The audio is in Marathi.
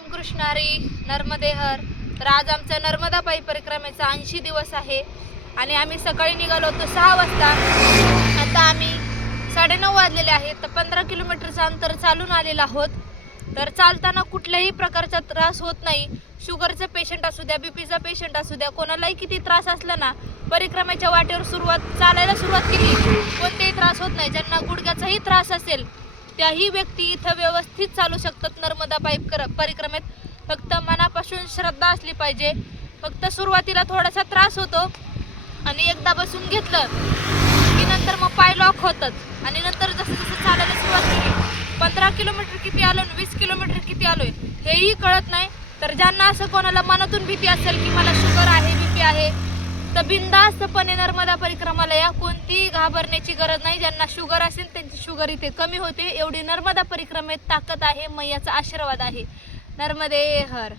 रामकृष्ण हरी, नर्मदे हर. तर आज आमचा नर्मदा पायी परिक्रमेचा 80 दिवस आहे आणि आम्ही सकाळी निघालो होतो 6 वाजता. आता आम्ही 9:30 वाजलेले आहेत. तर 15 किलोमीटरचं अंतर चालून आलेलं आहोत. तर चालताना कुठल्याही प्रकारचा त्रास होत नाही. शुगरचं पेशंट असू द्या, बीपीचा पेशंट असू द्या, कोणालाही किती त्रास असला ना, परिक्रमेच्या वाटेवर चालायला सुरुवात केली कोणतेही त्रास होत नाही. ज्यांना गुडघ्याचाही त्रास असेल त्याही व्यक्ती इथं व्यवस्थित चालू शकतात नर्मदा पायी परिक्रमेत. फक्त मनापासून श्रद्धा असली पाहिजे. फक्त सुरुवातीला थोडासा त्रास होतो आणि एकदा बसून घेतलं की नंतर मग पाय लॉक होतात आणि नंतर जसं जसं चालायला सुरुवात केली 15 किलोमीटर किती आलो, 20 किलोमीटर किती आलोय हेही कळत नाही. तर ज्यांना असं कोणाला मनातून भीती असेल की मला शुगर आहे, बीपी आहे, तर बिनधास्तपणे नर्मदा परिक्रमाला या. कोणतीही घाबरण्याची गरज नाही. ज्यांना शुगर असेल त्यांची शुगर इथे कमी होते. एवढी नर्मदा परिक्रमेत ताकद आहे, मैयाचा आशीर्वाद आहे. नर्मदे हर.